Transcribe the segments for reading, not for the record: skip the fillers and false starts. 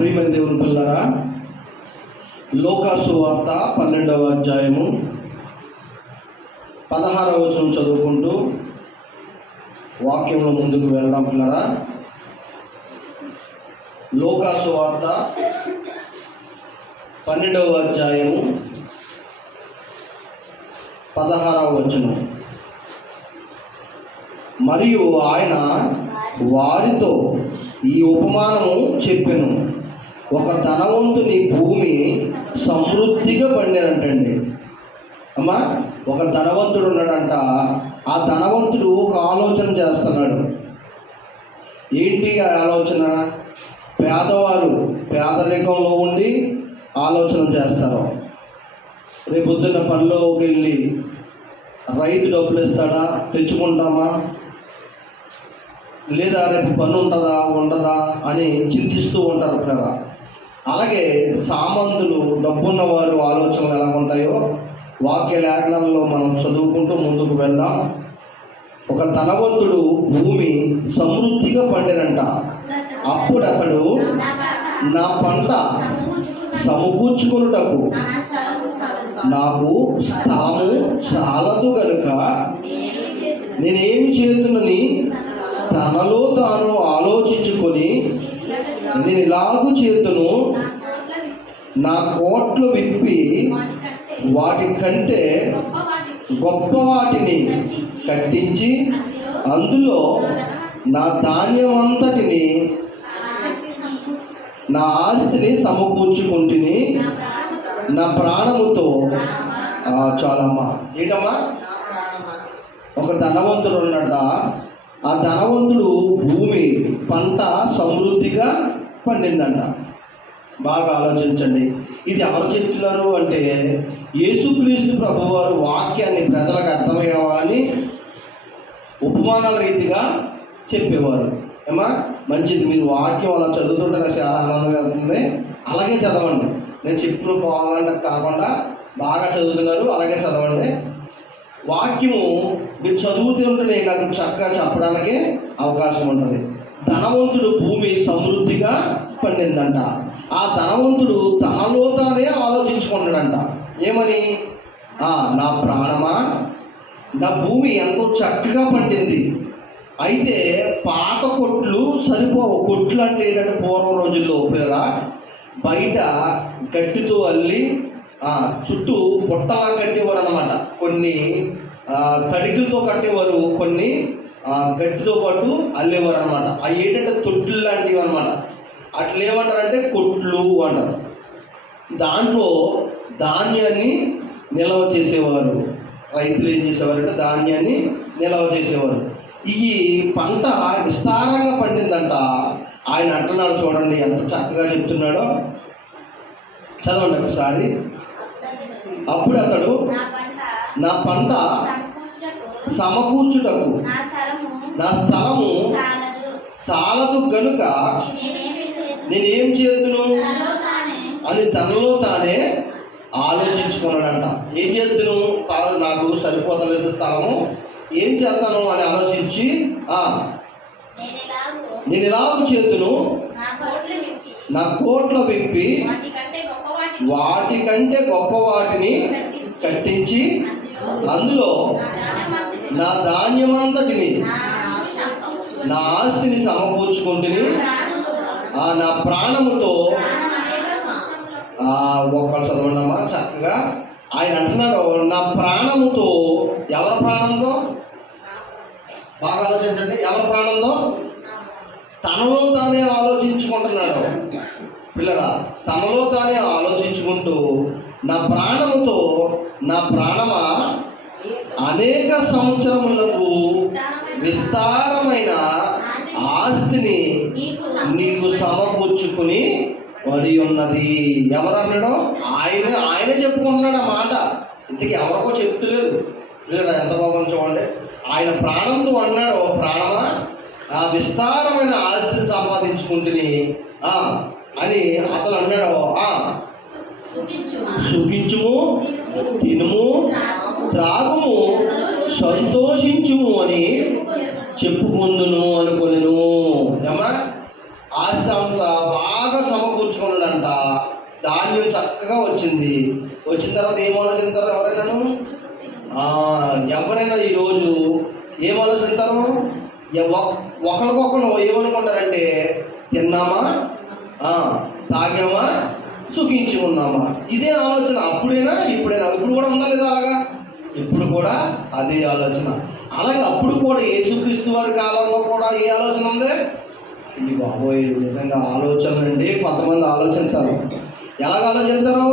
ప్రియమైన దేవుని పిల్లరా, లోకాసు వార్త 12వ అధ్యాయము 16వ వచనం చదువుకుంటూ వాక్యంలో ముందుకు వెళ్దాం పిల్లరా. లోకాసు వార్త 12వ అధ్యాయము 16వ వచనం. మరియు ఆయన వారితో ఈ ఉపమానము చెప్పెను. ఒక ధనవంతుని భూమి సమృద్ధిగా పండినంటండి. అమ్మా, ఒక ధనవంతుడు ఉన్నాడంట. ఆ ధనవంతుడు ఒక ఆలోచన చేస్తున్నాడు. ఏంటి ఆ ఆలోచన? పేదవారు పేదరికంలో ఉండి ఆలోచన చేస్తారు. రేపొద్దున్న పనిలోకి వెళ్ళి రైతు డబ్బులు ఇస్తాడా, తెచ్చుకుంటామా, లేదా రేపు పని ఉంటుందా ఉండదా అని చింతిస్తూ ఉంటారు కదా. అలాగే సామంతులు, డబ్బున్న వారు ఆలోచనలు ఎలా ఉంటాయో వాక్య లేఖనాల్లో మనం చదువుకుంటూ ముందుకు వెళ్దాం. ఒక ధనవంతుడు భూమి సమృద్ధిగా పండినంట. అప్పుడు అతడు నా పంట సమకూర్చుకొనుటకు నాకు స్థలము చాలదు గనుక నేనేమి చేతునని తనలో తాను ఆలోచించుకొని, నేను ఇలాగూ చేతును, నా కోట్లు విప్పి వాటి కంటే గొప్ప వాటిని కట్టించి అందులో నా ధాన్యం అంతటిని, నా ఆస్తిని సమకూర్చుకుంటుని నా ప్రాణముతో. చాలమ్మా. ఏంటమ్మా? ఒక ధనవంతుడు ఉన్నట. ఆ ధనవంతుడు భూమి పంట సమృద్ధిగా పండిందంట. బాగా ఆలోచించండి. ఇది ఎవరు చెప్తున్నారు అంటే, యేసుక్రీస్తు ప్రభువారు వాక్యాన్ని ప్రజలకు అర్థమయ్యేవారని ఉపమానాల రీతిగా చెప్పేవారు. ఏమా, మంచిది. మీరు వాక్యం అలా చదువుతుంటే నాకు చాలా ఆనందంగా అవుతుంది. అలాగే చదవండి. నేను చెప్పిన పోవాలంటే కాకుండా బాగా చదువుతున్నారు, అలాగే చదవండి. వాక్యము మీరు చదువుతూ ఉంటే నాకు చక్కగా చెప్పడానికే అవకాశం ఉంటుంది. ధనవంతుడు భూమి సమృద్ధిగా పండిందంట. ఆ ధనవంతుడు తనలో తానే ఆలోచించుకున్నాడంట. ఏమని? నా ప్రాణమా, నా భూమి ఎంతో చక్కగా పండింది. అయితే పాత కొట్లు సరిపోవు. కొట్లు అంటే ఏంటంటే పూర్వం రోజుల్లో పిల్లరా బయట గట్టితో అల్లి చుట్టూ పొట్టలా కట్టేవారు అన్నమాట. కొన్ని తడికలతో కట్టేవారు, కొన్ని గట్టితో పాటు అల్లేవారు అనమాట. అవి ఏంటంటే తొట్లు లాంటివి అనమాట. అట్లా ఏమంటారంటే కొట్లు అంటారు. దాంట్లో ధాన్యాన్ని నిల్వ చేసేవారు. రైతులు ఏం చేసేవారంటే ధాన్యాన్ని నిల్వ చేసేవారు. ఈ పంట విస్తారంగా పండిందంట. ఆయన అంటున్నాడు, చూడండి ఎంత చక్కగా చెప్తున్నాడో. చదవండి ఒకసారి. అప్పుడు అతడు నా పంట సమకూర్చుటకు నా స్థలము చాలదు గనుక నేనేం చేద్దును అని తనలో తానే ఆలోచించుకున్నాడంట. ఏం చేద్దును, నాకు సరిపోతలేదు స్థలము, ఏం చేస్తాను అని ఆలోచించి నేను ఇలాగ చేద్దును, నా కోట్ల విప్పి వాటికంటే గొప్ప వాటిని కట్టించి అందులో నా ధాన్యమంతటిని, నా ఆస్తిని సమకూర్చుకుంటుని నా ప్రాణముతో. ఒక్కరు చదవండమ్మా చక్కగా. ఆయన అంటున్నాడు, నా ప్రాణముతో. ఎవరి ప్రాణంతో? బాగా ఆలోచించండి. ఎవరి ప్రాణంతో? తనలో తానే ఆలోచించుకుంటున్నాడు పిల్లరా. తనలో తానే ఆలోచించుకుంటూ నా ప్రాణముతో, నా ప్రాణమా, అనేక సంవత్సరములకు విస్తారమైన ఆస్తిని నీకు సమకూర్చుకుని వడి ఉన్నది. ఎవరన్నాడో? ఆయనే చెప్పుకుంటున్నాడు ఆ మాట. ఇంతకీ ఎవరికో చెప్తలేదు. ఎంత బాగా చూడండి. ఆయన ప్రాణంతో అన్నాడు, ప్రాణమా, విస్తారమైన ఆస్తిని సంపాదించుకుంటుని అని అతను అన్నాడు. సుఖించుము, తినుము, త్రాగుము, సంతోషించుము అని చెప్పుకుందును అనుకొనెను. ఏమా, ఆస్తి అంతా బాగా సమకూర్చుకున్నాడంట. ధాన్యం చక్కగా వచ్చింది. వచ్చిన తర్వాత ఏం ఆలోచిస్తారు ఎవరైనా ఈరోజు ఏం ఆలోచిస్తారు? ఒకరికొకరు ఏమనుకుంటారంటే తిన్నామా, తాగామా, సుఖించి ఉన్నామా, ఇదే ఆలోచన. అప్పుడైనా ఇప్పుడైనా, ఇప్పుడు కూడా ఉందా లేదా? అలాగా ఇప్పుడు కూడా అదే ఆలోచన. అలాగే అప్పుడు కూడా యేసుక్రీస్తు వారి కాలంలో కూడా ఏ ఆలోచన ఉంది? ఇది బాబోయ్, నిజంగా ఆలోచనలు అండి. కొంతమంది ఆలోచిస్తారు. ఎలాగ ఆలోచిస్తారు?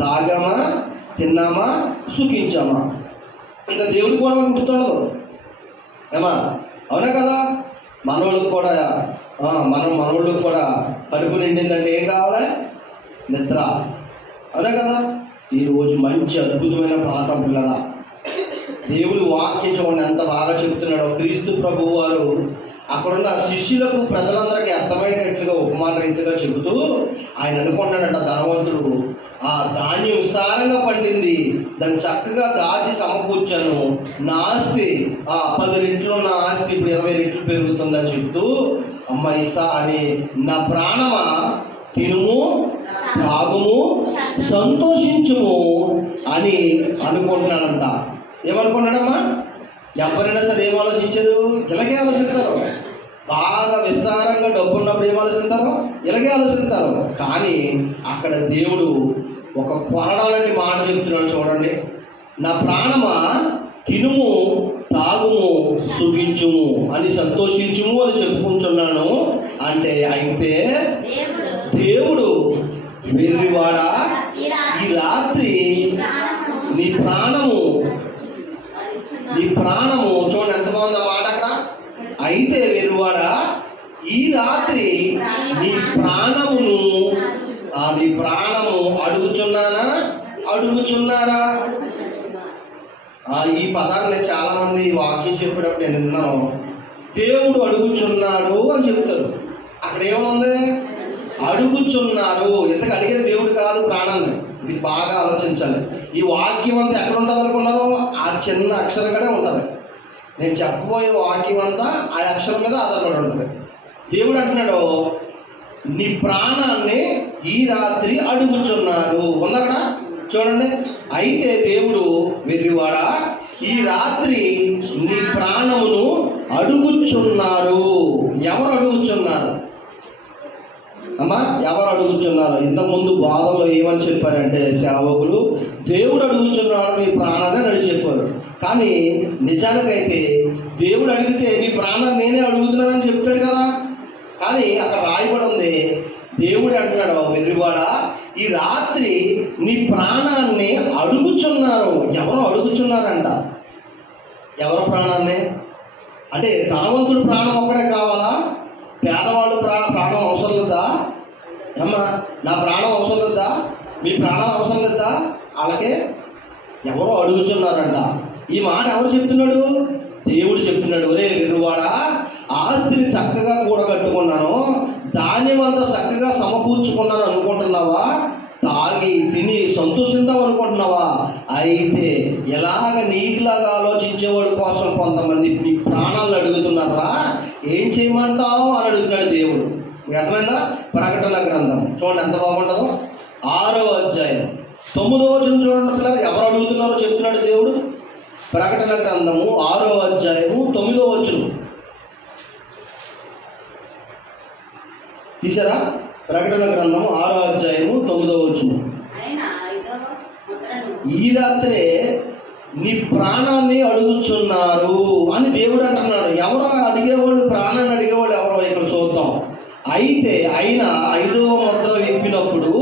తాగామా, తిన్నామా, సుఖించామా. ఇంకా దేవుడు కూడా మనకు గుర్తుండదు ఏమా? అవునా కదా? మనోళ్ళకి కూడా మనోళ్ళకి కూడా కడుపు నిండిందంటే ఏం కావాలి? నిద్ర. అవునా కదా? ఈరోజు మంచి అద్భుతమైన పాఠం పిల్లల. దేవుడు వాక్యం చూడండి ఎంత బాగా చెప్తున్నాడో. క్రీస్తు ప్రభువు వారు అక్కడున్న శిష్యులకు, ప్రజలందరికీ అర్థమయ్యేటట్లుగా ఉపమాన రీతిగా చెబుతూ ఆయన అనుకుంటాడంట, ధనవంతుడు ఆ ధాన్యం విస్తారంగా పండింది, దాన్ని చక్కగా దాచి సమకూర్చాను, నా ఆస్తి 10 రెట్లు ఉన్న ఆస్తి ఇప్పుడు 20 రెట్లు పెరుగుతుందని చెప్తూ, అమ్మ ఇసా అని నా ప్రాణమా తినుము, తాగుము, సంతోషించుము అని అనుకుంటున్నాడంట. ఏమనుకున్నాడమ్మా? ఎవరైనా సరే ఏం ఆలోచించారు? ఇలాగే ఆలోచిస్తారు. బాగా విస్తారంగా డబ్బు ఉన్నప్పుడు ఏం ఆలోచిస్తారు? ఇలాగే ఆలోచిస్తారు. కానీ అక్కడ దేవుడు ఒక కొరడాలంటి మాట చెప్తున్నాడు చూడండి. నా ప్రాణమా తినుము, తాగుము, సుఖించుము అని సంతోషించుము అని చెప్పుకుంటున్నాను అంటే, అయితే దేవుడు వెర్రివాడా, ఈ రాత్రి నీ ప్రాణము చూడండి ఎంత బాగుంది ఆ మాట అక్కడ. అయితే వెర్రివాడా, ఈ రాత్రి నీ ప్రాణము అడుగుచున్నారా? ఈ పదాన్ని చాలా మంది వాక్యం చెప్పేటప్పుడు నేను విన్నాను. దేవుడు అడుగుచున్నాడు అని చెప్తారు. అక్కడ ఏముంది? అడుగుచున్నారు. ఎందుకు అడిగేది దేవుడు కాదు, ప్రాణాన్ని. ఇది బాగా ఆలోచించాలి. ఈ వాక్యం అంతా ఎక్కడ ఉంటుంది అనుకున్నారో? ఆ చిన్న అక్షరం కూడా ఉంటుంది. నేను చెప్పబోయే వాక్యం అంతా ఆ అక్షరం మీద ఆధారపడి ఉంటుంది. దేవుడు అంటున్నాడు, నీ ప్రాణాన్ని ఈ రాత్రి అడుగుచున్నారు. ఉంది అక్కడ చూడండి. అయితే దేవుడు వెర్రివాడా, ఈ రాత్రి నీ ప్రాణమును అడుగుచున్నారు. ఎవరు అడుగుచున్నారు అమ్మా? ఎవరు అడుగుచున్నారు? ఇంతకుముందు బాధలో ఏమని చెప్పారంటే సేవకులు, దేవుడు అడుగుచున్నాడు నీ ప్రాణాన్ని అని చెప్పారు. కానీ నిజానికైతే దేవుడు అడిగితే నీ ప్రాణాన్ని నేనే అడుగుతున్నానని చెప్తాడు కదా. కానీ అక్కడ రాయబడి ఉంది, దేవుడు అంటున్నాడు, వెర్రివాడా, ఈ రాత్రి నీ ప్రాణాన్ని అడుగుచున్నారు. ఎవరో అడుగుచున్నారంట. ఎవరు ప్రాణాన్ని? అంటే ధనవంతుడు ప్రాణం ఒక్కడే కావాలా? పేదవాడు ప్రాణం అవసరం లేదా? అమ్మా, నా ప్రాణం అవసరం లేదా? మీ ప్రాణం అవసరం లేదా? అలాగే ఎవరో అడుగుచున్నారంట. ఈ మాట ఎవరు చెప్తున్నాడు? దేవుడు చెప్తున్నాడు. ఒరే వెర్రివాడా, ఆస్తిని చక్కగా కూడగట్టుకున్నాను, ధాన్యం అంతా చక్కగా సమకూర్చుకున్నాను అనుకుంటున్నావా? తాగి తిని సంతోషిద్దాం అనుకుంటున్నావా? అయితే ఎలాగ నీటిలాగా ఆలోచించేవాడి కోసం కొంతమంది నీ ప్రాణాలను అడుగుతున్నారా? ఏం చేయమంటావు అని అడుగుతున్నాడు దేవుడు. మీకు అర్థమైందా? ప్రకటన గ్రంథం చూడండి ఎంత బాగుంటుందో. 6వ అధ్యాయం 9వ వచనం చూడండి పిల్లలు. ఎవరు అడుగుతున్నారో చెప్తున్నాడు దేవుడు. ప్రకటన గ్రంథము 6వ అధ్యాయము 9వ వచనం తీసారా? ప్రకటన గ్రంథము 6వ అధ్యాయము 9వ వచనం. ఈ రాత్రే నీ ప్రాణాన్ని అడుగుచున్నారు అని దేవుడు అంటున్నాడు. ఎవరో అడిగేవాళ్ళు, ప్రాణాన్ని అడిగేవాళ్ళు ఎవరో ఇక్కడ చూద్దాం. అయితే ఆయన 5వ ముద్ర విప్పినప్పుడు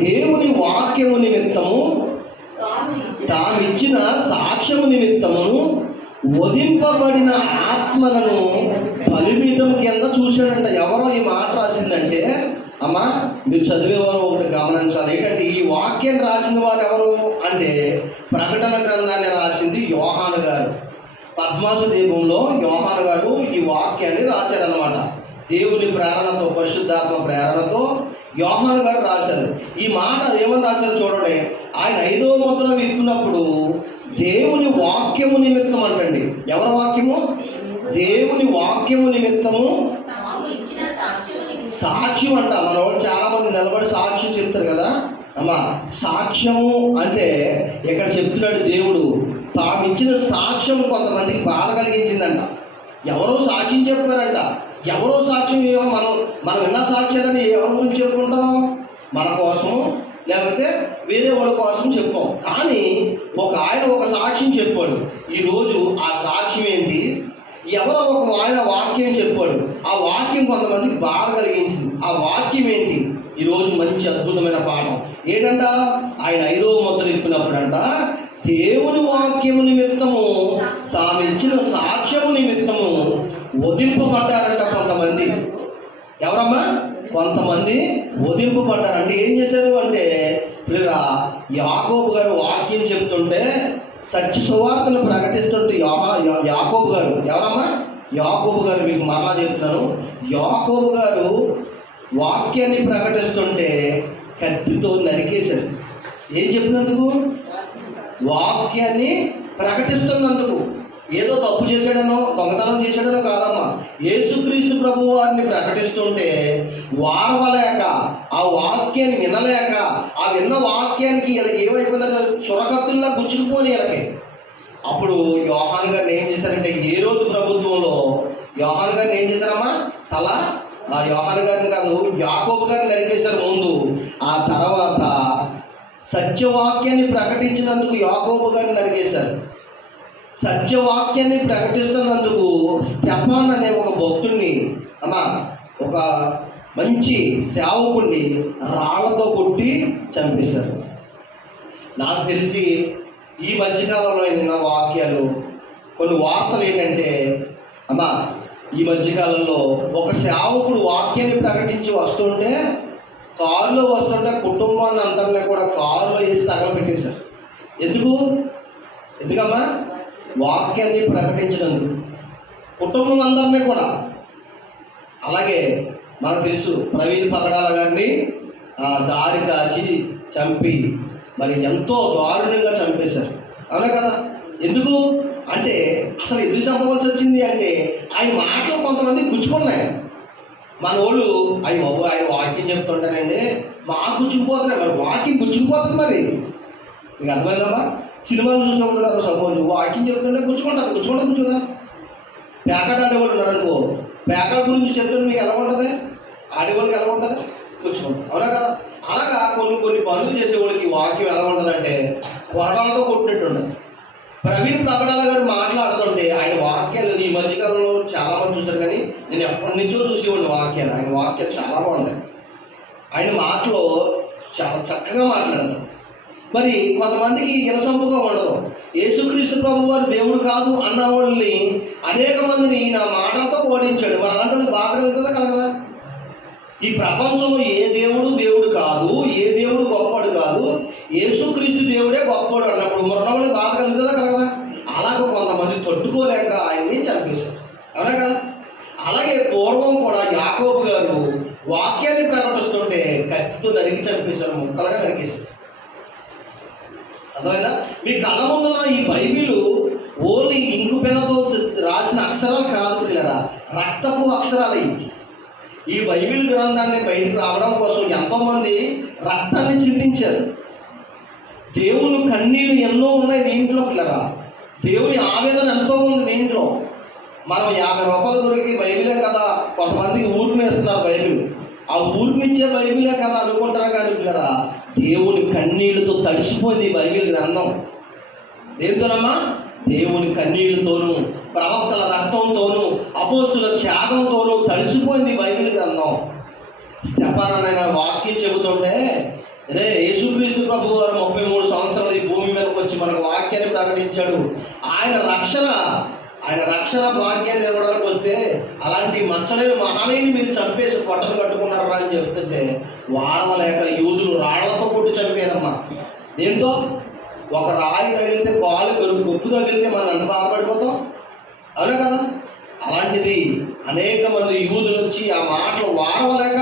దేవుని వాక్యము నిమిత్తము, తామిచ్చిన సాక్ష్యము నిమిత్తమును వధింపబడిన ఆత్మలను బలిపీఠం కింద చూశాడంట. ఎవరో ఈ మాట రాసిందంటే, అమ్మా మీరు చదివేవారు ఒకటి గమనించాలి. ఏంటంటే ఈ వాక్యాన్ని రాసిన వారు ఎవరు అంటే, ప్రకటన గ్రంథాన్ని రాసింది యోహాను గారు. పద్మాసు దీపంలో యోహాను గారు ఈ వాక్యాన్ని రాశారనమాట. దేవుని ప్రేరణతో, పరిశుద్ధాత్మ ప్రేరణతో యోహాను గారు రాశారు. ఈ మాట ఏమని రాశారు చూడండి. ఆయన 5వ ముద్ర విప్పినప్పుడు దేవుని వాక్యము నిమిత్తం అంటండి. ఎవరి వాక్యము? దేవుని వాక్యము నిమిత్తము తాము ఇచ్చిన సాక్ష్యము నిమిత్తము. సాక్ష్యం అంట. మన వాళ్ళు చాలా మంది నిలబడి సాక్ష్యం చెప్తారు కదా అమ్మా. సాక్ష్యము అంటే ఇక్కడ చెప్తున్నాడు దేవుడు తాము ఇచ్చిన సాక్ష్యం కొంతమందికి బాధ కలిగించిందంట. ఎవరో సాక్ష్యం చెప్పారంట. ఎవరో సాక్ష్యం ఏమో మనం విన్న సాక్ష్యాలని ఎవరి గురించి చెప్పుకుంటారో మన కోసం లేకపోతే వేరే వాళ్ళ కోసం చెప్పాం. కానీ ఆయన ఒక సాక్ష్యం చెప్పాడు. ఈరోజు ఆ సాక్ష్యం ఏంటి? ఎవరో ఆయన వాక్యం చెప్పాడు. ఆ వాక్యం కొంతమందికి బాధ కలిగించింది. ఆ వాక్యం ఏంటి? ఈరోజు మంచి అద్భుతమైన పాఠం ఏంటంట? ఆయన 5వ ముద్ర ఇప్పినప్పుడంట దేవుని వాక్యము నిమిత్తము తాము ఇచ్చిన సాక్ష్యము నిమిత్తము వధింపబడ్డారంట కొంతమంది. ఎవరమ్మా? కొంతమంది వధింపబడ్డారంటే ఏం చేశారు అంటే యాకోబు గారు వాక్యం చెప్తుంటే సత్య సువార్తను ప్రకటిస్తుంటే యాకోబు గారు, ఎవరమ్మా? యాకోబు గారు. మీకు మరలా చెప్తున్నాను, యాకోబు గారు వాక్యాన్ని ప్రకటిస్తుంటే కత్తితో నరికేశారు. ఏం చెప్పినందుకు? వాక్యాన్ని ప్రకటిస్తున్నందుకు. ఏదో తప్పు చేశాడనో దొంగతనం చేశాడనో కాదమ్మా. యేసుక్రీస్తు ప్రభు వారిని ప్రకటిస్తుంటే వారవలేక ఆ వాక్యాన్ని వినలేక ఆ విన్న వాక్యానికి వీళ్ళకి ఏమైపోయిందంటే చురకత్తుల్లా గుచ్చుకుపోని వీళ్ళకి. అప్పుడు యోహాను గారిని ఏం చేశారంటే హేరోదు ప్రభుత్వంలో యోహాను గారిని ఏం చేశారమ్మా? యోహాను గారిని కాదు, యాకోబు గారిని నరికేశారు ముందు. ఆ తర్వాత సత్యవాక్యాన్ని ప్రకటించినందుకు యాకోబు గారిని నరికేశారు. సత్యవాక్యాన్ని ప్రకటిస్తున్నందుకు స్టెఫాన్ అనే ఒక భక్తుడిని ఒక మంచి సేవకుడిని రాళ్లతో కొట్టి చంపేశారు. నాకు తెలిసి ఈ మధ్యకాలంలో అయిన వాక్యాలు కొన్ని వార్తలు ఏంటంటే ఈ మధ్యకాలంలో ఒక సేవకుడు వాక్యాన్ని ప్రకటించి వస్తుంటే కారులో వస్తుంటే కుటుంబాన్ని అందరినీ కూడా కారులో వేసి తగలబెట్టేశారు. ఎందుకమ్మా? వాక్యాన్ని ప్రకటించినందుకు కుటుంబం అందరినీ కూడా. అలాగే మనకు తెలుసు ప్రవీణ్ పగడాల గారిని దారి కాచి చంపి ఎంతో దారుణంగా చంపేశారు. అవునా కదా? ఎందుకు అంటే అసలు ఎందుకు చంపవలసి వచ్చింది అంటే ఆయన మాటలు కొంతమంది గుచ్చుకున్నాయి. మన వాళ్ళు ఆయన వాక్యం చెప్తుంటారండి మాకు గుచ్చుకుపోతున్నాయి. మరి వాక్యం గుచ్చుకుపోతుంది. మరి మీకు అర్థమైందమ్మా? సినిమాలు చూసుకుంటున్నారు. సపోజ్ వాక్యం చెప్తుంటే కూర్చుందా? ప్యాకెట్ ఆడేవాళ్ళు ఉన్నారనుకో, ప్యాకెట్ గురించి చెప్తుంటే మీకు ఎలా ఉంటుంది? ఆడేవాళ్ళకి ఎలా ఉంటుంది? కూర్చుకుంటాం. అవునా కదా? అలాగా కొన్ని పనులు చేసేవాళ్ళకి వాక్యం ఎలా ఉంటుందంటే కొరడాలతో కొట్టినట్టు ఉండదు. ప్రవీణ్ పగడాల గారు మాట్లాడుతుంటే ఆయన వాక్యాలు ఈ మధ్యకాలంలో చాలామంది చూశారు, కానీ నేను ఎప్పటి నుంచో చూసేవాడిని వాక్యాలు. ఆయన వాక్యాలు చాలా బాగుంటాయి. ఆయన మాటలో చాలా చక్కగా మాట్లాడతారు. మరి కొంతమందికి వినసొంపుగా ఉండదు. యేసుక్రీస్తు ప్రభు వారు దేవుడు కాదు అన్న వాళ్ళని అనేక మందిని నా మాటలతో ఓడించాడు. మరి అలాంటి బాధ కలుగుతుందా కలగదా? ఈ ప్రపంచంలో ఏ దేవుడు కాదు, ఏ దేవుడు గొప్పడు కాదు, యేసుక్రీస్తు దేవుడే గొప్పడు అన్నప్పుడు మరణంలో బాధ కలుగుతుందా కలగదా? అలాగే కొంతమంది తట్టుకోలేక ఆయన్ని చంపేశారు. అవునా కదా? అలాగే పూర్వం కూడా యాకోబు గారు వాక్యాన్ని ప్రకటిస్తుంటే కత్తితో నరికి చంపేశారు, ముక్కలుగా నరికేశారు. అర్థమైందా? మీ కళ్ళ ముందున ఈ బైబిల్ ఓన్లీ ఇంకు పెనతో రాసిన అక్షరాలు కాదు పిల్లరా, రక్తపు అక్షరాలు. ఈ బైబిల్ గ్రంథాన్ని బయటకు రావడం కోసం ఎంతోమంది రక్తాన్ని చిందించారు. దేవుని కన్నీళ్ళు ఎన్నో ఉన్నాయి దీంట్లో పిల్లరా. దేవుని ఆవేదన ఎంతో ఉంది దీంట్లో. మనం 50 రూపాయలు దొరికి బైబిలే కదా, కొంతమందికి ఊరికి వేస్తున్నారు బైబిల్. ఆ ఊరినిచ్చే బైబిలే కదా అనుకుంటారా, కానీ పిల్లరా దేవుని కన్నీళ్ళతో తడిసిపోయింది ఈ బైబిల్ గ్రంథం. దేనితోనమ్మా? దేవుని కన్నీళ్ళతోనూ ప్రవక్తల రక్తంతోనూ అపోస్తుల త్యాగంతోనూ తడిసిపోయింది బైబిల్ గ్రంథం. స్టెఫాన్ అనే వాక్యం చెబుతుంటే యేసుక్రీస్తు ప్రభు వారు 33 సంవత్సరాలు ఈ భూమి మీదకి వచ్చి మనకు వాక్యాన్ని ప్రకటించాడు. ఆయన రక్షణ భాగ్యాన్ని ఇవ్వడానికి వస్తే అలాంటి మచ్చలేని మహానీయుని మీరు చంపేసి పొట్టలు కట్టుకున్నారా అని చెప్తుంటే వారవలేక యూదులు రాళ్లతో కొట్టి చంపారమ్మా. దేంతో? ఒక రాయి తగిలితే కాలు గొప్ప తగిలితే మనం ఎంత బాధపడిపోతాం. అవునా కదా? అలాంటిది అనేక మంది యూదులు వచ్చి ఆ మాటలు వారవలేక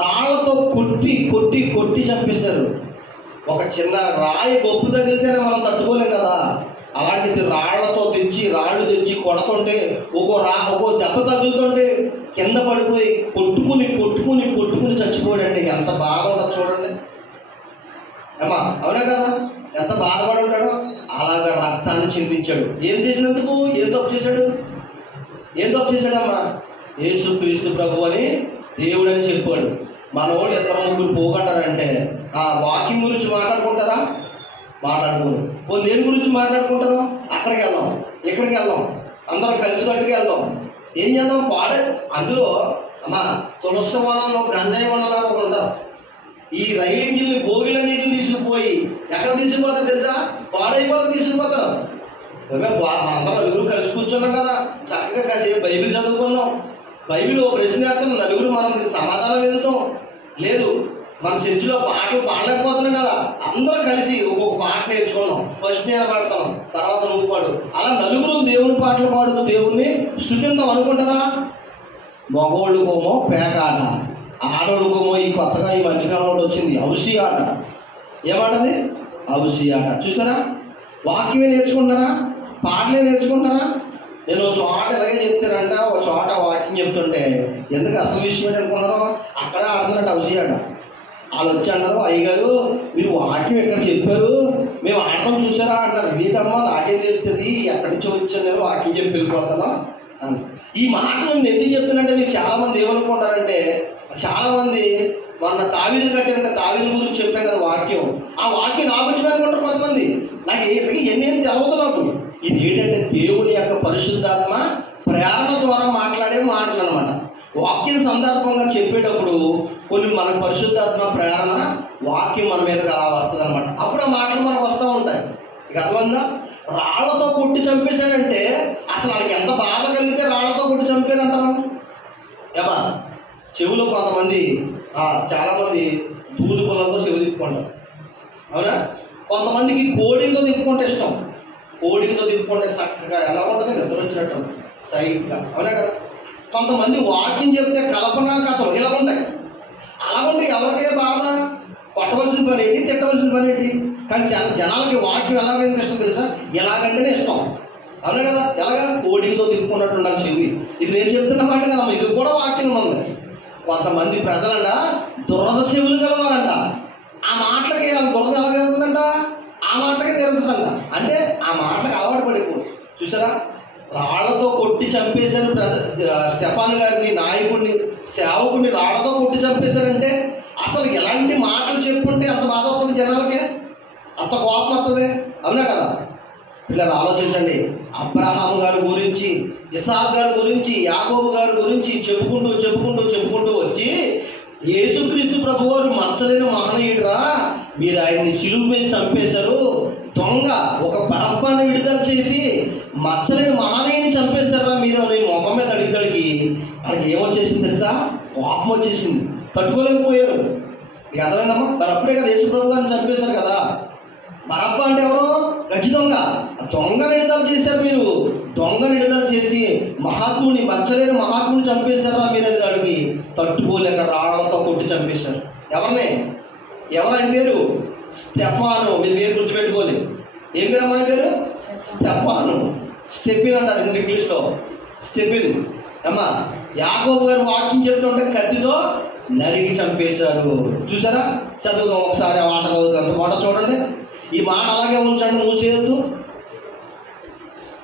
రాళ్లతో కొట్టి చంపేశారు. ఒక చిన్న రాయి గొప్ప తగిలితేనే మనం తట్టుకోలేం కదా. అలాంటిది రాళ్లతో తెచ్చి రాళ్ళు తెచ్చి కొడుతుంటే ఒక్కో దెబ్బ తగులుతుంటే కింద పడిపోయి కొట్టుకుని చచ్చిపోయాడంటే ఎంత బాధ ఉంటుంది చూడండి ఏమా, అవునా కదా? ఎంత బాధపడి ఉంటాడో. అలాగా రక్తాన్ని చిందించాడు. ఏం చేసినందుకు? ఏం తప్పు చేశాడమ్మా? యేసుక్రీస్తు ప్రభు అని దేవుడు అని చెప్పాడు. మనోడు ఇద్దరు ముగ్గురు పోగొట్టారంటే ఆ వాక్యం గురించి మాట్లాడుకుంటారా? మాట్లాడుకోరు. దేని గురించి మాట్లాడుకుంటారు? అక్కడికి వెళ్దాం, ఇక్కడికి వెళ్దాం, అందరం కలిసికట్టుకు వెళ్దాం. ఏం చేద్దాం? అందులో అమ్మా తులసి వనంలో గంజాయి వనంలా ఉంటారు. ఈ రైలు ఇంజిన్ని భోగిలన్నింటిని తీసుకుపోయి ఎక్కడ తీసుకుపోతారు తెలుసా? పాడైపోతే తీసుకుపోతారు. మనందరం నలుగురు కలిసి కూర్చున్నాం కదా, చక్కగా కాసేపు బైబిల్ చదువుకున్నాం. బైబిల్ ఓ ప్రశ్న వేస్తాం, నలుగురు మనం సమాధానం వెళ్తాం. లేదు, మన చర్చిలో పాటలు పాడలేకపోతున్నాం కదా, అందరూ కలిసి ఒక్కొక్క పాట నేర్చుకున్నాం. ఫస్ట్ నేను పాడతాను, తర్వాత నువ్వు పాడు. అలా నలుగురు దేవుని పాటలు పాడుతూ దేవుణ్ణి స్తుతిద్దాం అనుకుంటారా? మగోళ్ళుకోమో పేక ఆట, ఆడోళ్ళుకోమో ఈ కొత్తగా ఈ మధ్యకాలంలో వచ్చింది హౌసీ ఆట. ఏమాటది? హౌసీ ఆట. చూసారా? వాక్యమే నేర్చుకుంటారా? పాటలే నేర్చుకుంటారా? నేను ఒక చోట ఎలాగే చెప్తానంట, ఒక చోట వాక్యం చెప్తుంటే ఎందుకు అసలు విషయం ఏంటి అనుకున్నారో, అక్కడే ఆడుతున్నట్టు హౌసీ ఆట. వాళ్ళు వచ్చి అన్నారు, అయ్యగారు మీరు వాక్యం ఎక్కడ చెప్పారు, మేము ఆడతాం చూసారా అన్నారు. ఇదేటమ్మా నాకేం తెలుస్తుంది, ఎక్కడి నుంచో వచ్చాను నేను వాక్యం చెప్పి వెళ్ళిపోతాను అని. ఈ మాటలు నేను ఎందుకు చెప్తానంటే మీకు చాలామంది ఏమనుకుంటారంటే, చాలామంది మొన్న తావీలు కట్టాను కదా, తావీల గురించి చెప్పాను కదా వాక్యం, ఆ వాక్యం నాకు వచ్చి అనుకుంటారు కొంతమంది. నాకు ఎన్నేం తెలవదు నాకు. ఇది ఏంటంటే దేవుని యొక్క పరిశుద్ధాత్మ ప్రేరణ ద్వారా మాట్లాడే మాటలు అనమాట. వాక్యం సందర్భంగా చెప్పేటప్పుడు కొన్ని మనకు పరిశుద్ధాత్మ ప్రేరణ వాక్యం మన మీదకి అలా వస్తుంది అనమాట. అప్పుడు ఆ మాటలు మనకు వస్తూ ఉంటాయి. ఇక అర్థమైందా? రాళ్లతో కొట్టి చంపేశాడంటే అసలు వాళ్ళకి ఎంత బాధ కలిగితే రాళ్లతో కొట్టి చంపారంటారు. ఏమా, చెవులు కొంతమంది చాలామంది దూదు పొలంతో చెవి తిప్పుకుంటారు, అవునా? కొంతమందికి కోడిలతో తిప్పుకుంటే ఇష్టం. కోడిలతో తిప్పుకుంటే చక్కగా ఎలా ఉంటుంది, నిద్ర వచ్చినట్టు సైట్గా, అవునా కదా? కొంతమంది వాక్యం చెప్తే కల్పనా కథలు ఇలా ఉంటాయి. అలా ఉంటే ఎవరికే బాధ? కొట్టవలసిన పని ఏంటి, తిట్టవలసిన పని ఏంటి? కానీ జనాలకి వాక్యం ఎలాగంటే ఇష్టం తెలుసా? ఎలాగంటేనే ఇష్టం, అవునా కదా? ఎలాగా? కోడితో తిప్పుకున్నట్టు ఉండాలి చెవి. ఇది నేను చెప్తున్న మాట కదమ్మా, ఇది కూడా వాక్యం ఉంది. కొంతమంది ప్రజలంట దురద చెవులు కలవారంట. ఆ మాటలకి దురద ఎలా తిరుగుతుందంట, ఆ మాటలకే తిరుగుతుందంట. అంటే ఆ మాటలకు అలవాటు పడిపో. చూసారా? రాళ్లతో కొట్టి చంపేశారు స్టెఫాన్ గారిని, నాయకుడిని, సేవకుడిని రాళ్లతో కొట్టి చంపేశారంటే అసలు ఎలాంటి మాటలు చెప్పుంటే అంత బాధ అవుతుంది జనాలకే, అంత కోపం వస్తుంది, అవునా కదా? పిల్లలు ఆలోచించండి. అబ్రహాము గారి గురించి, ఇసాక్ గారి గురించి, యాకోబు గారి గురించి చెప్పుకుంటూ వచ్చి యేసుక్రీస్తు ప్రభు వారు మచ్చలేని మహనీయుడురా, మీరు ఆయన్ని సిలువ మీద చంపేశారు, దొంగ ఒక పరప్పాన్ని విడుదల చేసి మచ్చలేని మహనీయుని చంపేశారా మీరు అని మొహం మీద అడిగి వాళ్ళకి ఏమొచ్చేసింది తెలుసా? కోపం వచ్చేసింది, తట్టుకోలేకపోయారు. మీకు అర్థమైందమ్మా? మరి అప్పుడే కదా యేసు ప్రభు గారిని చంపేశారు కదా. బరబ్బ అంటే ఎవరు? గజ్జి దొంగ. దొంగ విడుదల చేశారు మీరు. దొంగ విడుదల చేసి మహాత్ముని, మచ్చలేని మహాత్ముని చంపేశారా మీరు అనేది అడిగి తట్టుకోలేక రాళ్లతో కొట్టి చంపేశారు. ఎవరిని? ఎవరు ఆయన పేరు? స్టెఫాను. మీరు పేరు గుర్తుపెట్టుకోవాలి. ఏం పేరు అమ్మాయి పేరు? స్టెఫాను. స్టెఫిన్ అంటారు ఇంగ్లీష్లో, స్టెఫిన్. అమ్మా, యాకోబు గారు వాక్యం చెప్తుంటే కత్తితో నరిగి చంపేశారు. చూసారా? చదువుదాం ఒకసారి ఆ మాట మాట చూడండి. ఈ మాట అలాగే ఉంచండి, మూసేయద్దు.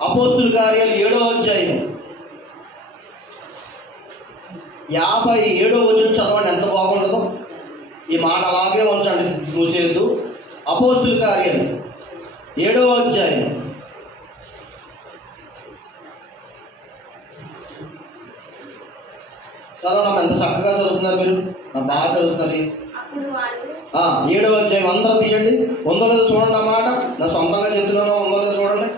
అపోస్తుల కార్యాలు 7వ అధ్యాయం 57వ వచనం చదవండి, ఎంత బాగుంటుందో. ఈ మాట అలాగే ఉంచండి, మూసేయద్దు. అపోస్తుల కార్యాలు 7వ అధ్యాయం 'చదవడం ఎంత చక్కగా చదువుతున్నారు మీరు, నా బాగా చదువుతున్నారు. 7వ అధ్యాయం అందరూ తీయండి. ఉందో లేదో చూడండి. ఆ మాట నా సొంతంగా చెప్తున్నాను, ఉందో లేదో చూడండి.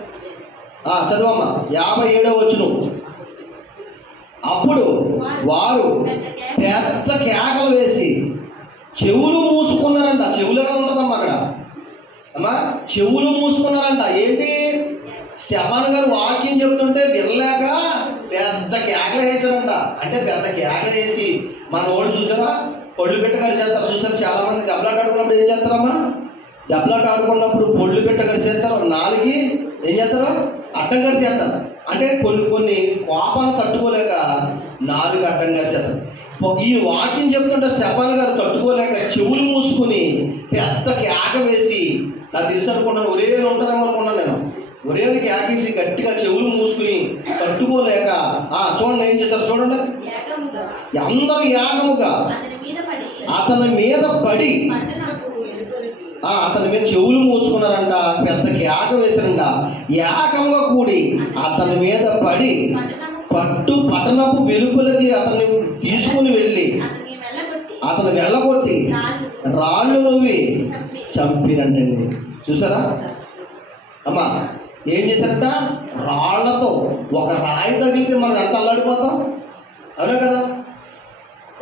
చదువమ్మా. 57వ వచనం. అప్పుడు వారు పెద్ద కేకలు వేసి చెవులు మూసుకున్నారంట. చెవులు ఎలా ఉంటుందమ్మా అక్కడ? అమ్మా, చెవులు మూసుకున్నారంట. ఏంటి? స్టెఫాన్ గారు వాక్యం చెప్తుంటే వినలేక పెద్ద కేకలు వేశారంట. అంటే పెద్ద కేకలు వేసి మన వాళ్ళు చూసారా, పళ్ళు పెట్టి కలిసి చేస్తారు. చూసారా? చాలామంది దెబ్బలాట ఆడుకున్నప్పుడు ఏం చేస్తారమ్మా? దెబ్బలాట ఆడుకున్నప్పుడు పొళ్ళు పెట్ట కరిచేస్తారు, నాలుగి ఏం చేస్తారు, అడ్డం కరిచేస్తారు. అంటే కొన్ని కోపాలు తట్టుకోలేక నాలుగు అడ్డం కరిచేస్తారు. ఈ వాక్యం చెప్తుంటే స్టెఫాన్ గారు తట్టుకోలేక చెవులు మూసుకుని పెద్ద కేక వేసి, నాకు తెలుసు అనుకున్నాను, ఒరే ఉంటారేమో అనుకున్నాను నేను. ఒరేకి కేకేసి గట్టిగా చెవులు మూసుకుని తట్టుకోలేక చూడండి ఏం చేశారు చూడండి. ఏకముగా అందరూ యాగముగా అతని మీద పడి అతని మీద పడి పట్టణపు వెలుపలికి అతని మీద చెవులు మూసుకున్నారంట, పెద్ద కేక వేశారంట. ఏకంగా కూడి అతని మీద పడి పట్టణపు వెలుపలికి అతన్ని తీసుకుని వెళ్ళి అతను వెళ్ళగొట్టి రాళ్ళు నవ్వి చంపినంటండి. చూసారా అమ్మా, ఏం చేశారంట, రాళ్లతో. ఒక రాయి తగిలితే మనం ఎంత అల్లాడిపోతాం, అవునా కదా?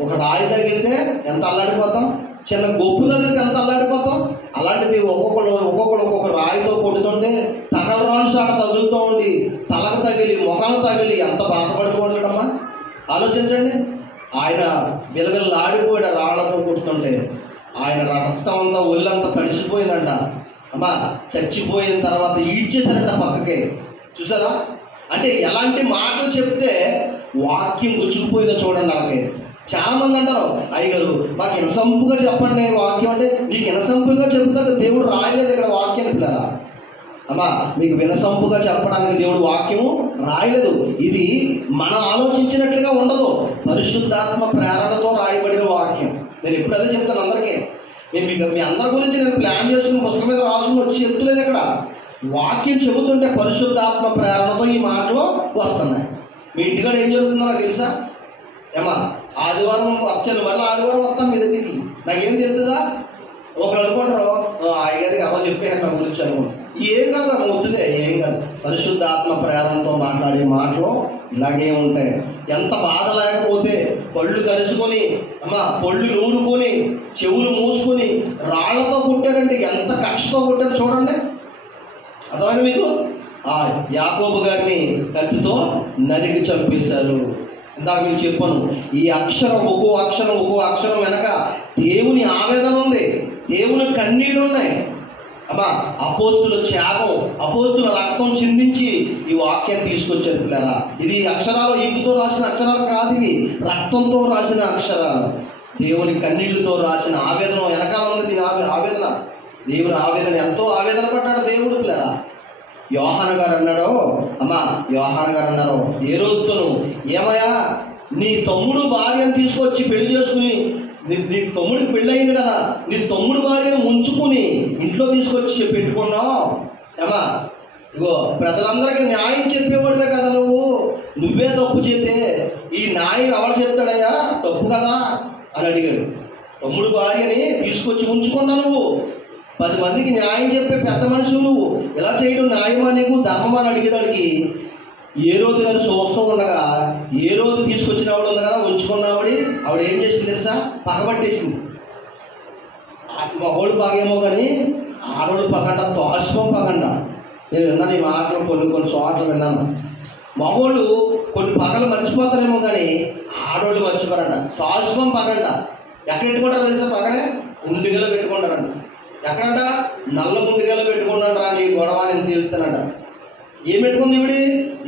ఒక రాయి తగిలితే ఎంత అల్లాడిపోతాం, చిన్న గొప్పు తగిలితే ఎంత అల్లాడిపోతాం. అలాంటిది ఒక్కొక్కరు ఒక్కొక్క రాయితో కొడుతుంటే తగలరాని చాట తగులుతూ ఉండి తలకు తగిలి మొఖాలు తగిలి ఎంత బాధపడిపోతాడమ్మా, ఆలోచించండి. ఆయన విలవిల్లాడిపోయాడు రాళ్లతో కొడుతుంటే. ఆయన రక్తం అంతా ఒళ్ళంతా తడిసిపోయిందంట. అమ్మా, చచ్చిపోయిన తర్వాత ఈడ్చేశారంట పక్కకి. చూసారా? అంటే ఎలాంటి మాటలు చెప్తే వాక్యం గుచ్చుకుపోయిందో చూడండి. అలాగే చాలామంది అంటారు, అయ్యగారు మాకు ఇనసంపుగా చెప్పండి వాక్యం. అంటే నీకు ఇనసంపుగా చెబుతా దేవుడు రాయలేదు ఇక్కడ వాక్యం పిల్లరా. అమ్మా, మీకు వినసంపుగా చెప్పడానికి దేవుడు వాక్యము రాయలేదు. ఇది మనం ఆలోచించినట్లుగా ఉండదు, పరిశుద్ధాత్మ ప్రేరణతో రాయబడిన వాక్యం. నేను ఎప్పుడు అదే చెప్తాను అందరికీ. మీ అందరి గురించి నేను ప్లాన్ చేసుకుని పుస్తకం మీద రాసుకుని వచ్చి చెప్తలేదు. ఇక్కడ వాక్యం చెబుతుంటే పరిశుద్ధాత్మ ప్రేరణతో ఈ మాటలు వస్తున్నాయి. మీ ఇంటికాడ ఏం జరుగుతుందో నాకు తెలుసా? ఏమా, ఆదివారం వచ్చాను, మళ్ళీ ఆదివారం వస్తాను మీ దగ్గరికి, నాకేం తెలుస్తుందా? ఒకరు అనుకుంటారు అయ్యగారికి ఎవరు చెప్పారు నా గురించి అనుకుంటారు. ఏం కాదు, అవుతుందే, ఏం కాదు. పరిశుద్ధాత్మ ప్రేరణతో మాట్లాడే మాటలు ఇలాగే ఉంటాయి. ఎంత బాధ లేకపోతే పళ్ళు కరుచుకొని పళ్ళు నూరుకొని చెవులు మూసుకొని రాళ్లతో కొట్టారంటే ఎంత కక్షతో కొట్టారు చూడండి. అర్థమైంది మీకు? యాకోబు గారిని కత్తితో నరికి చంపేశారు. ఇందాక మీకు చెప్పాను, ఈ అక్షరం ఒక్కో అక్షరం వెనక దేవుని ఆవేదన ఉంది, దేవుని కన్నీళ్ళు ఉన్నాయి. అపోస్తుల త్యాగం, అపోస్తుల రక్తం చిందించి ఈ వాక్యాన్ని తీసుకొచ్చారు పిల్లరా. ఇది అక్షరాలు ఇంకుతో రాసిన అక్షరాలు కాదు, ఇవి రక్తంతో రాసిన అక్షరాలు, దేవుని కన్నీళ్లతో రాసిన ఆవేదన వెనకాల ఉంది. దీని ఆవేదన, దేవుని ఆవేదన, ఎంతో ఆవేదన పడ్డాడు దేవుడు పిల్లరా. యోహాను గారు అన్నారు ఏ రోజుతోను, ఏమయ్యా నీ తమ్ముడు భార్యను తీసుకొచ్చి పెళ్లి చేసుకుని, నీ తమ్ముడికి పెళ్ళి అయింది కదా, నీ తమ్ముడు భార్యను ఉంచుకుని ఇంట్లో తీసుకొచ్చి పెట్టుకున్నావు. ఇగో ప్రజలందరికీ న్యాయం చెప్పేవాడివే కదా నువ్వే తప్పు చేస్తే ఈ న్యాయం ఎవరు చెప్తాడయ్యా, తప్పు కదా అని అడిగాడు. తమ్ముడు భార్యని తీసుకొచ్చి ఉంచుకున్నా నువ్వు, 10 మందికి న్యాయం చెప్పే పెద్ద మనిషి నువ్వు, ఇలా చేయడం న్యాయమా నీకు, ధర్మమా అని అడిగేవాడికి ఏ రోజు గారు చూస్తూ ఉండగా, ఏ రోజు తీసుకొచ్చిన ఆవిడ ఉంది కదా ఉంచుకున్నావిడి, ఆవిడ ఏం చేసింది తెలుసా, పగబట్టేసింది. మగోళ్ళు పగేమో కానీ ఆడోళ్ళు పగంట, తోషం పగంట. నేను విన్నాను ఈ మాటలు, కొన్ని చోట్ల విన్నాను. మగోళ్ళు కొన్ని పగలు మర్చిపోతారేమో కానీ ఆడోళ్ళు మర్చిపోరంట. తోషం పగంట. ఎక్కడ పెట్టుకుంటారు తెలుసా పగనే? గుండెగలో పెట్టుకుంటారంట. ఎక్కడంట? నల్ల గుండెగలో పెట్టుకున్నాడు రా నీ గొడవ నేను తేలుతానంట. ఏం పెట్టుకుంది ఇవిడి?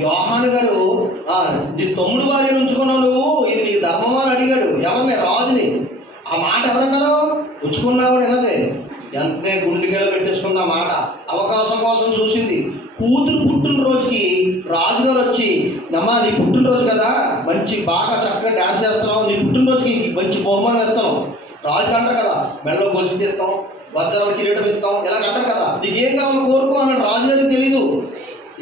యోహాను గారు నీ తమ్ముడు భార్యను ఉంచుకున్నావు నువ్వు, ఇది నీ ధర్మమా అని అడిగాడు. ఎవరిని? రాజుని. ఆ మాట ఎవరన్నారు? ఉంచుకున్నావు విన్నదే. వెంటనే గుండెగలో పెట్టేసుకున్న మాట అవకాశం కోసం చూసింది. కూతురు పుట్టినరోజుకి రాజుగారు వచ్చి, నమ్మా నీ పుట్టినరోజు కదా, మంచి బాగా చక్కగా డ్యాన్స్ చేస్తున్నావు, నీ పుట్టినరోజుకి మంచి బహుమానం ఇస్తాం. రాజులు అంటారు కదా, మెడలో గొలుసు తీస్తాం, వజ్రాల కిరీటం ఇస్తాం, ఇలా అంటారు కదా, నీకేం కావాలో కోరుకో అన్నాడు. రాజుగారికి తెలీదు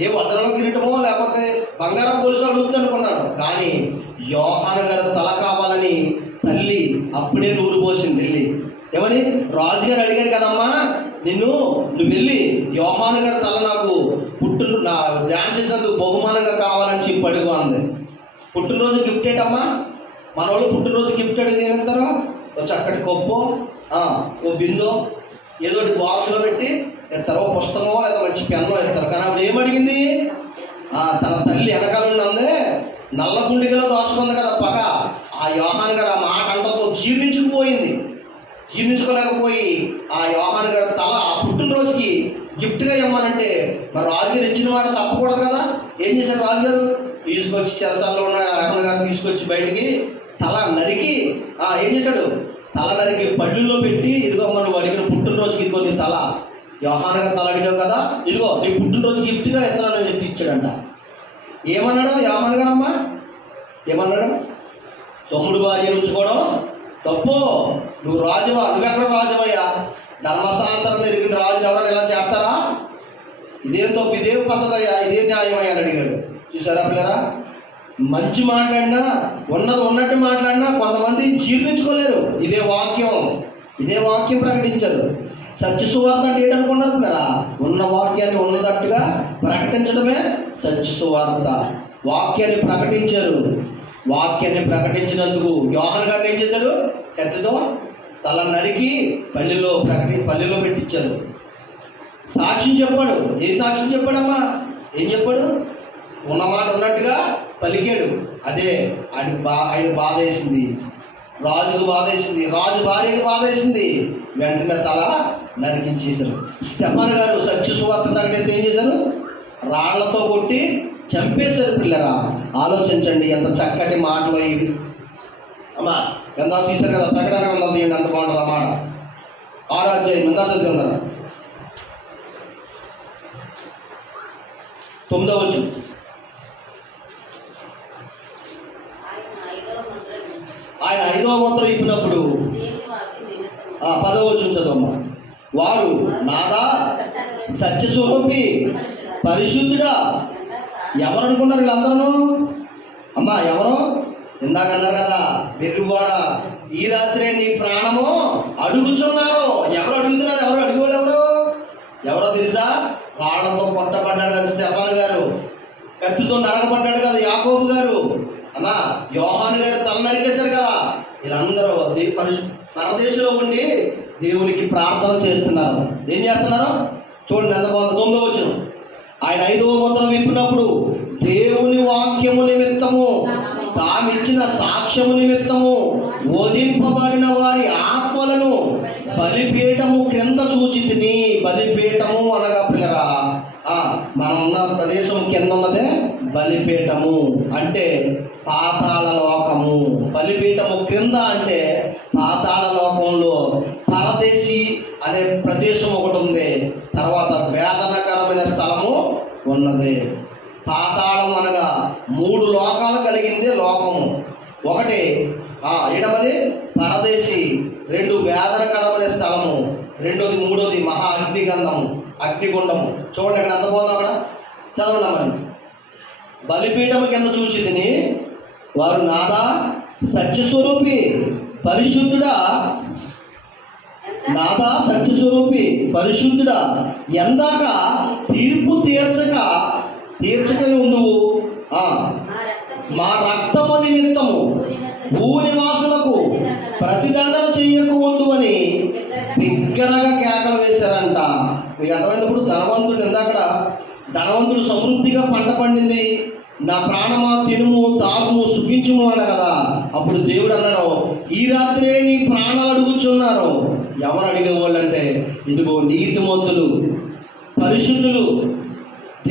ఏ వజ్రాల కిరీటమో లేకపోతే బంగారం గొలుసు అడుగుతుంది అనుకున్నాడు. కానీ యోహాను గారు తల కావాలని తల్లి అప్పుడే నూరు పోసింది వెళ్ళి. ఏమని? రాజుగారు అడిగారు కదమ్మా నువ్వు వెళ్ళి యోహాను గారి తల నాకు నా డ్యాన్స్ చేసినందుకు బహుమానంగా కావాలని చెప్పి అడుగు అంది. పుట్టినరోజు గిఫ్ట్ ఏంటమ్మా? మన వాళ్ళు పుట్టినరోజు గిఫ్ట్ అడిగితే ఏమంటారు? ఒక చక్కటి కప్పు, ఓ బిందో, ఏదో ఒకటి బాక్స్లో పెట్టి ఇస్తారు, ఓ పుస్తకమో లేదా మంచి పెన్నో ఇస్తారు. కానీ ఆవిడ ఏమడిగింది? తన తల్లి వెనకాల ఉన్నదే నల్ల గుండెగలో దాచుకుంది కదా పగ. ఆ యోహాను గారు ఆ మాట అంటతో జీర్ణించుకుపోయింది. జీర్ణించుకోలేకపోయి ఆ యోహాను గారి తల ఆ పుట్టినరోజుకి గిఫ్ట్గా ఇవ్వమనంటే మరి రాజుగారు ఇచ్చిన మాట తప్పకూడదు కదా. ఏం చేశారు రాజుగారు? తీసుకొచ్చి చెరసాల్లో ఉన్న యోహాను గారిని తీసుకొచ్చి బయటికి తల నరికి ఏం చేశాడు? తల నరికి పళ్ళుల్లో పెట్టి, ఇదిగో మనం అడిగిన పుట్టినరోజుకి ఇదిగో నీ తల, యోహాను గారు తల అడిగావు కదా, ఇదిగో నీ పుట్టినరోజు గిఫ్ట్గా ఎత్తానని చెప్పి ఇచ్చాడంట. ఏమన్నాడు యోహాను గారమ్మా? ఏమన్నాడు? తమ్ముడు భార్యను ఉంచుకోవడం తప్పు, నువ్వు రాజువా, నువ్వెక్కడ రాజువయ్యా? ధర్మశాస్త్రం ఎరిగిన రాజులు ఎవరైనా ఇలా చేస్తారా? ఇదేం తప్పు, ఇదేం పద్ధతి అయ్యా, ఇదేం న్యాయమయ్యా అని అడిగాడు. చూసారా పిల్లరా? మంచి మాట్లాడినా, ఉన్నది ఉన్నట్టు మాట్లాడినా కొంతమంది జీర్ణించుకోలేరు. ఇదే వాక్యం ప్రకటించారు. సత్య సువార్త అంటే ఏంటనుకున్నారు పిల్లరా? ఉన్న వాక్యాన్ని ఉన్నదట్టుగా ప్రకటించడమే సత్య సువార్త. వాక్యాన్ని ప్రకటించారు. వాక్యాన్ని ప్రకటించినందుకు యోహాను గారిని ఏం చేశారు? కత్తితో తల నరికి పల్లెల్లో పెట్టించారు. సాక్ష్యం చెప్పాడు. ఏ సాక్ష్యం చెప్పాడమ్మా? ఏం చెప్పాడు? ఉన్నమాట ఉన్నట్టుగా పలికాడు. అదే ఆయన బాధ వేసింది, రాజుకు బాధ వేసింది, రాజు భార్యకు బాధ వేసింది. వెంటనే తల నరికించేశారు. స్టెఫాను గారు సత్య సువార్త ప్రకటిస్తే ఏం చేశారు? రాళ్లతో కొట్టి చంపేశారు. పిల్లరా, ఆలోచించండి ఎంత చక్కటి మాటలు ఇవి. అమ్మా ఎంత చూశారు కదా, ప్రకటన గ్రంథం తీయండి, అంత బాగుంటుంది అన్నమాట. 6వ అధ్యాయం ఎంత చదువుతున్నారు? 9వ వచనం. ఆయన 5వ ముద్ర ఇప్పినప్పుడు 10వ వచనం చదవమ్మా. వారు నాదా సత్యస్వరూపి పరిశుద్ధుడా. ఎవరు అనుకున్నారు వీళ్ళందరూ? అమ్మా ఎవరు? ఇందాక అన్నారు కదా, వెర్రివాడ, ఈ రాత్రే నీ ప్రాణము అడుగుచున్నారు. ఎవరు అడుగుతున్నారు? ఎవరు అడిగేవాళ్ళు? ఎవరో తెలుసా? రాళ్లతో కొట్టబడ్డాడు కదా స్టెఫాను గారు, కత్తితో నరకబడ్డాడు కదా యాకోబు గారు, అమ్మా యోహాను గారు తల నరికేశారు కదా. వీళ్ళందరూ పరదేశంలో ఉండి దేవునికి ప్రార్థన చేస్తున్నారు. ఏం చేస్తున్నారు? చూడండి ఎంత బాగుంది. 9వ వచనం. ఆయన 5వ ముద్ర విప్పినప్పుడు దేవుని వాక్యము నిమిత్తము, తామిచ్చిన సాక్ష్యము నిమిత్తము వధింపబడిన వారి ఆత్మలను బలిపీఠము క్రింద చూచితిని. బలిపీఠము అనగా పిల్లరా, మనం ఉన్న ప్రదేశం కింద ఉన్నదే బలిపీఠము అంటే పాతాళ లోకము. బలిపీఠము క్రింద అంటే పాతాళ లోకంలో పరదేశి అనే ప్రదేశం ఒకటి ఉంది. తర్వాత వేదనకరమైన స్థలము ఉన్నది. పాతాళం అనగా 3 లోకాలు కలిగిందే లోకము. ఒకటి ఏడవది పరదేశి, 2 వేదనకరమైన స్థలము, 3వది మహా అగ్నిగుండము. చూడండి అక్కడ ఎంత బాగుందో, అక్కడ చదవండి మరి. బలిపీఠము కింద చూచి తిని వారు నాదా సత్యస్వరూపి పరిశుద్ధుడా, నాదా సత్యస్వరూపి పరిశుద్ధుడా, ఎందాక తీర్పు తీర్చక ఉండువు, మా రక్తము నిమిత్తము భూనివాసులకు ప్రతిదండన చెయ్యక ఉండు అని బిగ్గరగా కేకలు వేశారంట. మీకు అర్థమైనప్పుడు ధనవంతుడు ఇందాక ధనవంతుడు సమృద్ధిగా పంట పండింది, నా ప్రాణమా తినుము తాగుము సుఖించుము అన్న కదా. అప్పుడు దేవుడు అన్నాడు, ఈ రాత్రే నీ ప్రాణాలు అడుగుచున్నారు. ఎవరు అడిగేవాళ్ళు అంటే ఇదిగో నీతిమంతులు పరిశుద్ధులు,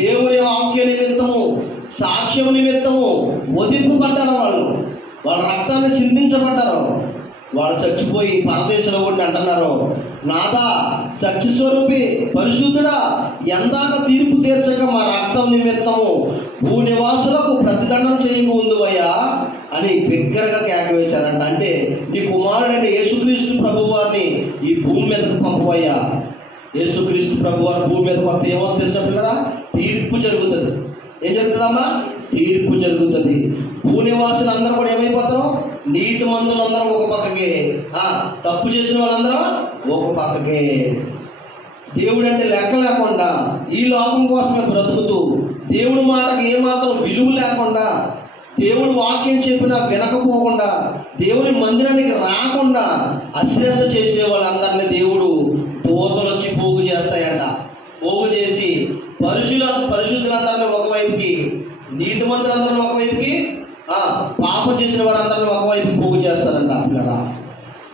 దేవుని వాక్య నిమిత్తము సాక్ష్యము నిమిత్తము వధింపబడ్డారు. వాళ్ళ రక్తాన్ని సిందించబడ్డారు. వాళ్ళు చచ్చిపోయి పరదేశంలో ఉండి అంటున్నారు, నాదా సత్యస్వరూపి పరిశుద్ధుడా, ఎందాక తీర్పు తీర్చక మా రక్తం నిమిత్తము భూనివాసులకు ప్రతిదండం చేయక ఉందువయ్యా అని బిగ్గరగా కేక వేశారంట. అంటే నీ కుమారుడైన యేసుక్రీస్తు ప్రభువారిని ఈ భూమి మీదకు పంపవయ్యా. యేసుక్రీస్తు ప్రభువారు భూమి మీద కొత్త ఏమో తెలిసిన పిల్లరా, తీర్పు జరుగుతుంది. ఏం జరుగుతుందమ్మా? తీర్పు జరుగుతుంది. భూనివాసులు అందరూ కూడా ఏమైపోతారు? నీతిమంతులు అందరూ ఒక పక్కకే, తప్పు చేసిన వాళ్ళందరూ ఒక పక్కకే. దేవుడు అంటే లెక్క లేకుండా ఈ లోకం కోసమే బ్రతుకుతూ, దేవుడి మాటకు ఏమాత్రం విలువ లేకుండా, దేవుడు వాక్యం చెప్పినా వినకపోకుండా, దేవుని మందిరానికి రాకుండా అశ్రద్ధ చేసే వాళ్ళందరినీ దేవుడు దూతలు వచ్చి పోగు చేస్తాయంట. పోగు చేసి పరిశుద్ధులందరినీ ఒకవైపుకి, నీతిమంతులందరినీ ఒకవైపుకి, పాపం చేసిన వారందరినీ ఒకవైపు పోగు చేస్తారంట. పిల్లరా,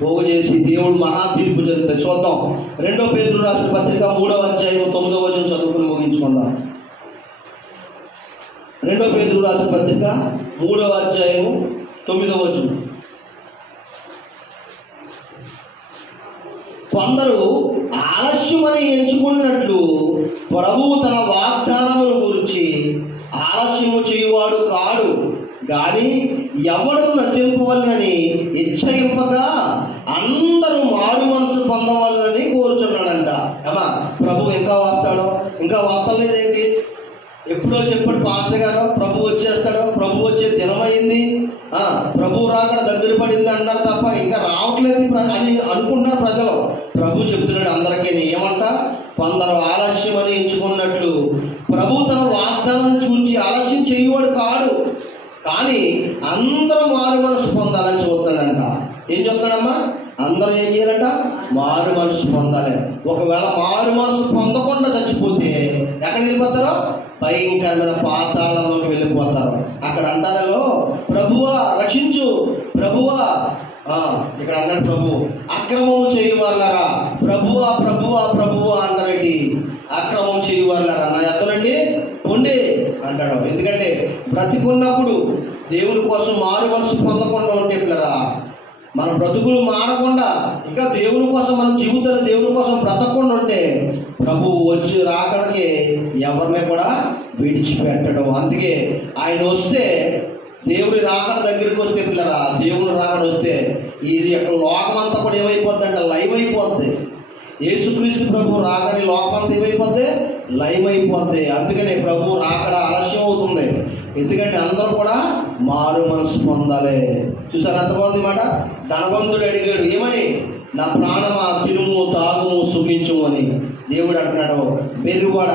పోగు చేసి దేవుడు మహా తీర్పు జరుగుతుంది. చూద్దాం. 2 పేతురు రాసిన పత్రిక 3వ అధ్యాయం 9వ వచనం చదువుకుని ముగించుకుందాం. 2 పేతురు రాసిన పత్రిక 3వ అధ్యాయం 9వ వచనం. కొందరు ఆలస్యమని ఎంచుకున్నట్లు ప్రభువు తన వాగ్దానమును గురించి ఆలస్యము చేయువాడు కాడు, గాని ఎవడు నశింపవలనని ఇచ్చయింపగా అందరూ మారు మనసు పొందవలనని కోరుచున్నాడంట. ఏమా ప్రభు ఇంకా వస్తాడో? ఇంకా వస్తలేదేంటి? ఎప్పుడో చెప్పాడు పాస్టర్ గారు ప్రభు వచ్చేస్తాడు, ప్రభు వచ్చే దినమైంది, ప్రభు రాకడ దగ్గర పడింది అంటారు తప్ప ఇంకా రావట్లేదు అని అనుకుంటున్నారు ప్రజలు. ప్రభు చెప్తున్నాడు అందరికీ ఏమంట? కొందరు ఆలస్యమని ఎంచుకున్నట్లు ప్రభు తన వాగ్దానం చూచి ఆలస్యం చేయవాడు కాడు, కానీ అందరూ మారు మనసు పొందాలని చూస్తాడంట. ఏం చూస్తాడమ్మా? అందరూ ఏం చేయాలంట? మారు మనసు పొందాలి. ఒకవేళ మారు మనసు పొందకుండా చచ్చిపోతే ఎక్కడికి వెళ్ళిపోతారో? భయంకరమైన పాతాళంలోకి వెళ్ళిపోతారు. అక్కడ అంటారలో ప్రభువా రక్షించు, ప్రభువా ఇక్కడ అన్నాడు ప్రభు అక్రమము చేయవాళ్ళరా, ప్రభువా ప్రభువా ప్రభువా అంటారేంటి? అక్రమం చేయవాళ్ళరా నా ఎద్దలండి ఉండి అంటాడు. ఎందుకంటే బ్రతికున్నప్పుడు దేవుని కోసం మారు మనసు పొందకుండా ఉంటే పిల్లరా, మన బ్రతుకులు మారకుండా ఇంకా దేవుని కోసం మన జీవితాలు దేవుని కోసం బ్రతకకుండా ఉంటే ప్రభు వచ్చి రాకడికి ఎవరిని కూడా విడిచిపెట్టడం. అందుకే ఆయన వస్తే దేవుడి రాకడ దగ్గరికి వస్తే పిల్లరా, దేవుని రాకడ వస్తే ఇది యొక్క లోకం అంతా కూడా ఏమైపోద్ది అంటే లైవ్ అయిపోద్ది. యేసుక్రీస్తు ప్రభు రాగానే లోకం అంతా ఏమైపోద్ది? లైవ్ అయిపోద్ది. అందుకనే ప్రభు రాకడ ఆలస్యం అవుతుంది. ఎందుకంటే అందరూ కూడా మారు మనసు పొందాలి. చూసారు ఎంతమంది మాట? ధనవంతుడు అడిగాడు ఏమని? నా ప్రాణమా తినుము తాగుము సుఖించు అని. దేవుడు అంటున్నాడు వెర్రివాడ,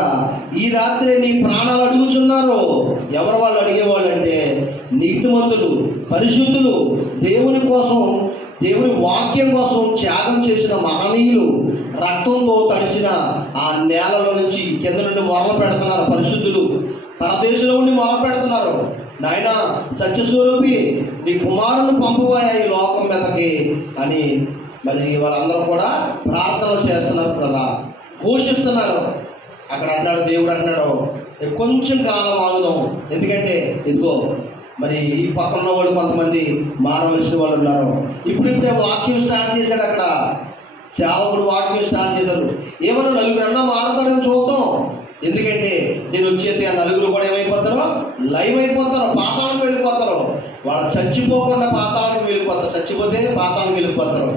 ఈ రాత్రే నీ ప్రాణాలు అడుగుచున్నారు. ఎవరు వాళ్ళు అడిగేవాళ్ళు అంటే నీతిమంతులు, పరిశుద్ధులు, దేవుని కోసం దేవుని వాక్యం కోసం త్యాగం చేసిన మహనీయులు, రక్తంతో తడిసిన ఆ నేలలో నుంచి కింద నుండి మొరలు పెడుతున్నారు. పరిశుద్ధులు పరదేశంలో ఉండి మొరలు పెడుతున్నారు, నాయన సత్యస్వరూపి నీ కుమారుని పంపబోయా ఈ లోకం మీదకి అని. మరి వాళ్ళందరూ కూడా ప్రార్థనలు చేస్తున్నారు కదా, ఘోషిస్తున్నారు. అక్కడ అంటాడు దేవుడు అంటున్నాడు కొంచెం కాలం ఆగుదాం. ఎందుకంటే ఇదిగో మరి ఈ పక్కన వాళ్ళు కొంతమంది మారవలసిన వాళ్ళు ఉన్నారు. ఇప్పుడిప్పుడే వాక్యం స్టార్ట్ చేశాడు. అక్కడ సేవకుడు వాక్యం స్టార్ట్ చేశారు. ఏమన్నా నలుగురన్నా మారుతారని చూద్దాం. ఎందుకంటే నేను వచ్చేది ఆ నలుగురు కూడా ఏమైపోతారో? లైవ్ అయిపోతారు, పాతాళానికి వెళ్ళిపోతారు. వాళ్ళు చచ్చిపోకుండా పాతాళానికి వెళ్ళిపోతారు, చచ్చిపోతే పాతాళానికి వెళ్ళిపోతారు.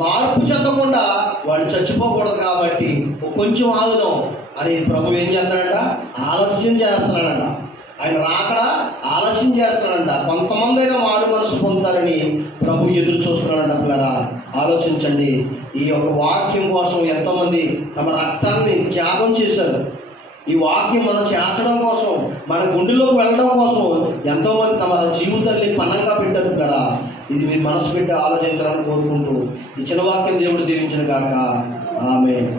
మార్పు చెందకుండా వాళ్ళు చచ్చిపోకూడదు కాబట్టి కొంచెం ఆగుదాం అని ప్రభు ఏం చేస్తాడంట? ఆలస్యం చేస్తున్నాడంట. ఆయన రాకడ ఆలస్యం చేస్తున్నాడంట. కొంతమంది అయినా మారు మనసు పొందుతారని ప్రభు ఎదురు చూస్తున్నాడంట. పిల్లరా ఆలోచించండి. ఈ యొక్క వాక్యం కోసం ఎంతోమంది తమ రక్తాన్ని త్యాగం చేశారు. ఈ వాక్యం మనం చేర్చడం కోసం, మన గుండెలోకి వెళ్ళడం కోసం ఎంతోమంది తమ జీవితాన్ని పణంగా పెట్టారు కదా. ఇది మీరు మనసు పెట్టి ఆలోచించాలని కోరుకుంటూ ఈ చిన్న వాక్యం దేవుడు దీవించిన కాక ఆమేన్.